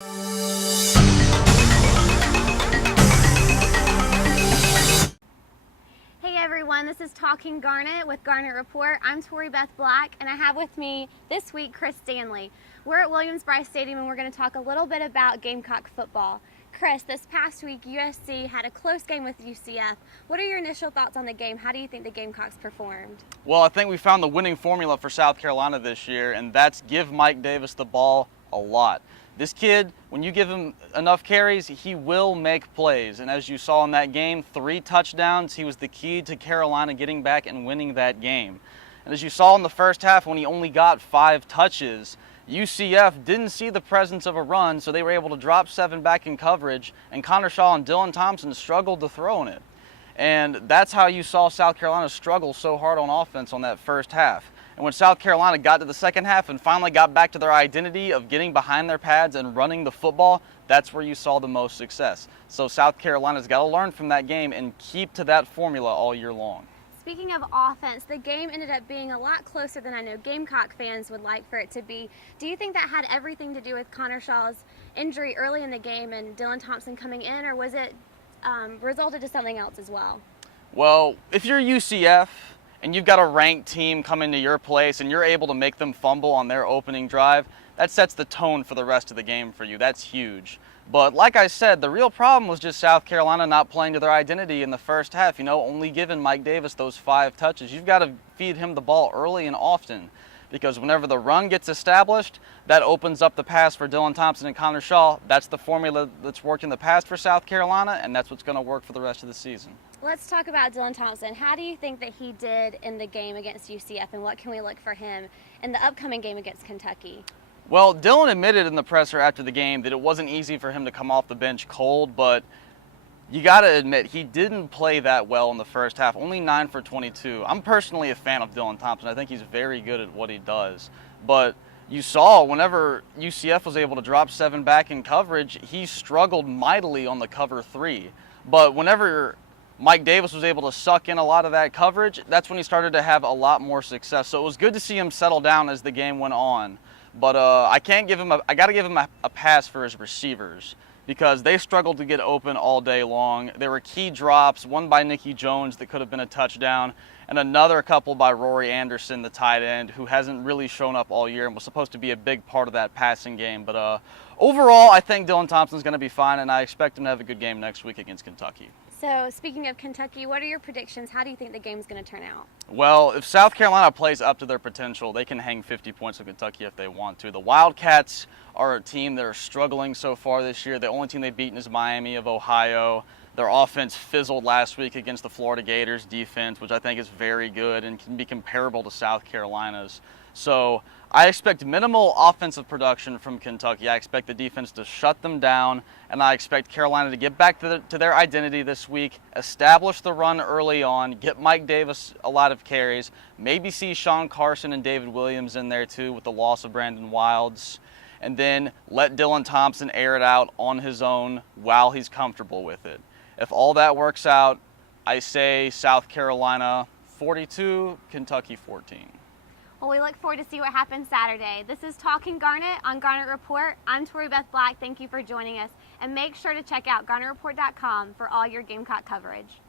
Hey everyone, this is Talking Garnet with Garnet Report. I'm Tori Beth Black, and I have with me this week Chris Stanley. We're at Williams-Brice Stadium, and we're going to talk a little bit about Gamecock football. Chris, this past week USC had a close game with UCF. What are your initial thoughts on the game? How do you think the Gamecocks performed? Well, I think we found the winning formula for South Carolina this year, and that's give Mike Davis the ball a lot. This kid, when you give him enough carries, he will make plays. And as you saw in that game, 3 touchdowns, he was the key to Carolina getting back and winning that game. And as you saw in the first half, when he only got 5 touches, UCF didn't see the presence of a run, so they were able to drop 7 back in coverage, and Connor Shaw and Dylan Thompson struggled to throw in it. And that's how you saw South Carolina struggle so hard on offense on that first half. And when South Carolina got to the second half and finally got back to their identity of getting behind their pads and running the football, that's where you saw the most success. So South Carolina's got to learn from that game and keep to that formula all year long. Speaking of offense, the game ended up being a lot closer than I know Gamecock fans would like for it to be. Do you think that had everything to do with Connor Shaw's injury early in the game and Dylan Thompson coming in, or was it resulted to something else as well? Well, if you're UCF and you've got a ranked team come into your place and you're able to make them fumble on their opening drive, that sets the tone for the rest of the game for you. That's huge. But like I said, the real problem was just South Carolina not playing to their identity in the first half, only giving Mike Davis those 5 touches. You've got to feed him the ball early and often, because whenever the run gets established, that opens up the pass for Dylan Thompson and Connor Shaw. That's the formula that's worked in the past for South Carolina, and that's what's going to work for the rest of the season. Let's talk about Dylan Thompson. How do you think that he did in the game against UCF, and what can we look for him in the upcoming game against Kentucky? Well, Dylan admitted in the presser after the game that it wasn't easy for him to come off the bench cold, but you got to admit he didn't play that well in the first half, only 9 for 22. I'm personally a fan of Dylan Thompson. I think he's very good at what he does. But you saw whenever UCF was able to drop 7 back in coverage, he struggled mightily on the cover 3. But whenever Mike Davis was able to suck in a lot of that coverage, that's when he started to have a lot more success. So it was good to see him settle down as the game went on. But I got to give him a pass for his receivers, because they struggled to get open all day long. There were key drops, one by Nicky Jones that could have been a touchdown, and another couple by Rory Anderson, the tight end, who hasn't really shown up all year and was supposed to be a big part of that passing game. But overall, I think Dylan Thompson's going to be fine, and I expect him to have a good game next week against Kentucky. So, speaking of Kentucky, what are your predictions? How do you think the game's going to turn out? Well, if South Carolina plays up to their potential, they can hang 50 points on Kentucky if they want to. The Wildcats are a team that are struggling so far this year. The only team they've beaten is Miami of Ohio. Their offense fizzled last week against the Florida Gators defense, which I think is very good and can be comparable to South Carolina's. So I expect minimal offensive production from Kentucky. I expect the defense to shut them down, and I expect Carolina to get back to their identity this week, establish the run early on, get Mike Davis a lot of carries, maybe see Sean Carson and David Williams in there too with the loss of Brandon Wilds, and then let Dylan Thompson air it out on his own while he's comfortable with it. If all that works out, I say South Carolina 42, Kentucky 14. Well, we look forward to see what happens Saturday. This is Talking Garnet on Garnet Report. I'm Tori Beth Black. Thank you for joining us. And make sure to check out garnetreport.com for all your Gamecock coverage.